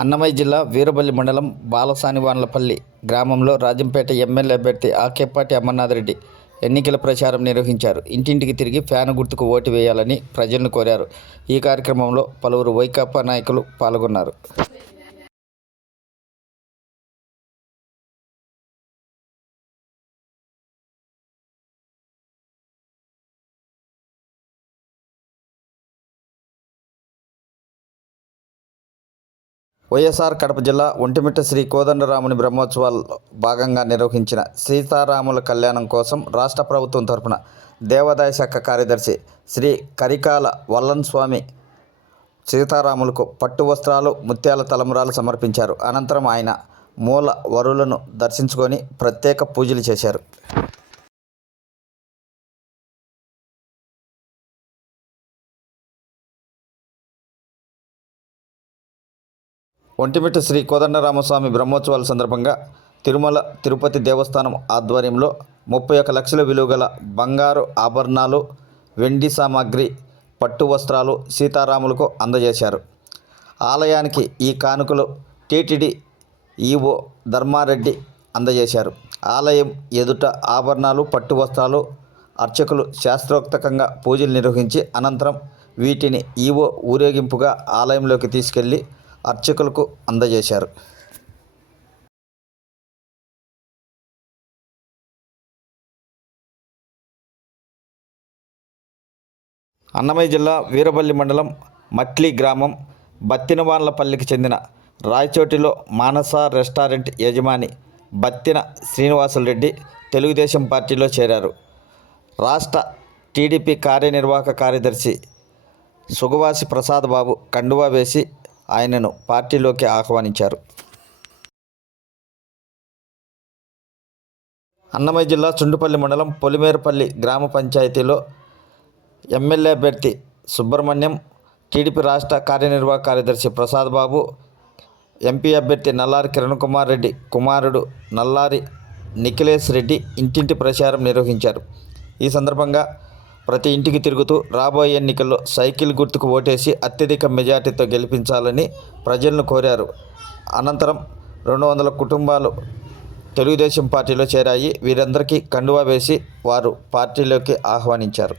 అన్నమయ్య జిల్లా వీరబల్లి మండలం బాలసానివాన్లపల్లి గ్రామంలో రాజంపేట ఎమ్మెల్యే అభ్యర్థి ఆకేపాటి అమర్నాథ్ రెడ్డి ఎన్నికల ప్రచారం నిర్వహించారు. ఇంటింటికి తిరిగి ఫ్యాన్ గుర్తుకు ఓటు వేయాలని ప్రజలను కోరారు. ఈ కార్యక్రమంలో పలువురు వైకాపా నాయకులు పాల్గొన్నారు. వైఎస్ఆర్ కడప జిల్లా ఒంటిమిట్ట శ్రీ కోదండరాముని బ్రహ్మోత్సవాల్లో భాగంగా నిర్వహించిన సీతారాముల కళ్యాణం కోసం రాష్ట్ర ప్రభుత్వం తరపున దేవాదాయ శాఖ కార్యదర్శి శ్రీ కరికాల వల్లన్ స్వామి సీతారాములకు పట్టు వస్త్రాలు ముత్యాల తలమురాలు సమర్పించారు. అనంతరం ఆయన మూల వరులను దర్శించుకొని ప్రత్యేక పూజలు చేశారు. ఒంటిమిట్ట శ్రీ కోదండరామస్వామి బ్రహ్మోత్సవాల సందర్భంగా తిరుమల తిరుపతి దేవస్థానం ఆధ్వర్యంలో ముప్పై ఒక లక్షల విలువగల బంగారు ఆభరణాలు వెండి సామాగ్రి పట్టు వస్త్రాలు సీతారాములకు అందజేశారు. ఆలయానికి ఈ కానుకలు టీటీడీ ఈఓ ధర్మారెడ్డి అందజేశారు. ఆలయం ఎదుట ఆభరణాలు పట్టు వస్త్రాలు అర్చకులు శాస్త్రోక్తకంగా పూజలు నిర్వహించి అనంతరం వీటిని ఈవో ఊరేగింపుగా ఆలయంలోకి తీసుకెళ్ళి అర్చకులకు అందజేశారు. అన్నమయ్య జిల్లా వీరపల్లి మండలం మట్లి గ్రామం బత్తినవాన్లపల్లికి చెందిన రాయచోటిలో మానస రెస్టారెంట్ యజమాని బత్తిన శ్రీనివాసులరెడ్డి తెలుగుదేశం పార్టీలో చేరారు. రాష్ట్ర టీడీపీ కార్యనిర్వాహక కార్యదర్శి సుగవాసి ప్రసాద్ బాబు కండువా వేసి ఆయనను పార్టీలోకి ఆహ్వానించారు. అన్నమయ్య జిల్లా చుండుపల్లి మండలం పొలిమేరపల్లి గ్రామ పంచాయతీలో ఎమ్మెల్యే అభ్యర్థి సుబ్రహ్మణ్యం టీడీపీ రాష్ట్ర కార్యనిర్వాహక కార్యదర్శి ప్రసాద్ బాబు ఎంపీ అభ్యర్థి నల్లారి కిరణ్ కుమార్ రెడ్డి కుమారుడు నల్లారి నిఖిలేష్ రెడ్డి ఇంటింటి ప్రచారం నిర్వహించారు. ఈ సందర్భంగా ప్రతి ఇంటికి తిరుగుతూ రాబోయే ఎన్నికల్లో సైకిల్ గుర్తుకు ఓటేసి అత్యధిక మెజార్టీతో గెలిపించాలని ప్రజలను కోరారు. అనంతరం రెండు వందల కుటుంబాలు తెలుగుదేశం పార్టీలో చేరాయి. వీరందరికీ కండువా వేసి వారు పార్టీలోకి ఆహ్వానించారు.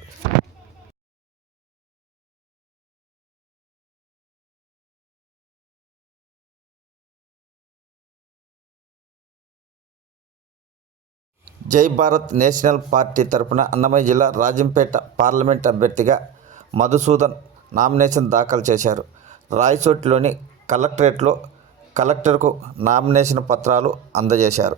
జై భారత్ నేషనల్ పార్టీ తరపున అన్నమయ్య జిల్లా రాజంపేట పార్లమెంట్ అభ్యర్థిగా మధుసూదన్ నామినేషన్ దాఖలు చేశారు. రాయచోటిలోని కలెక్టరేట్లో కలెక్టర్కు నామినేషన్ పత్రాలు అందజేశారు.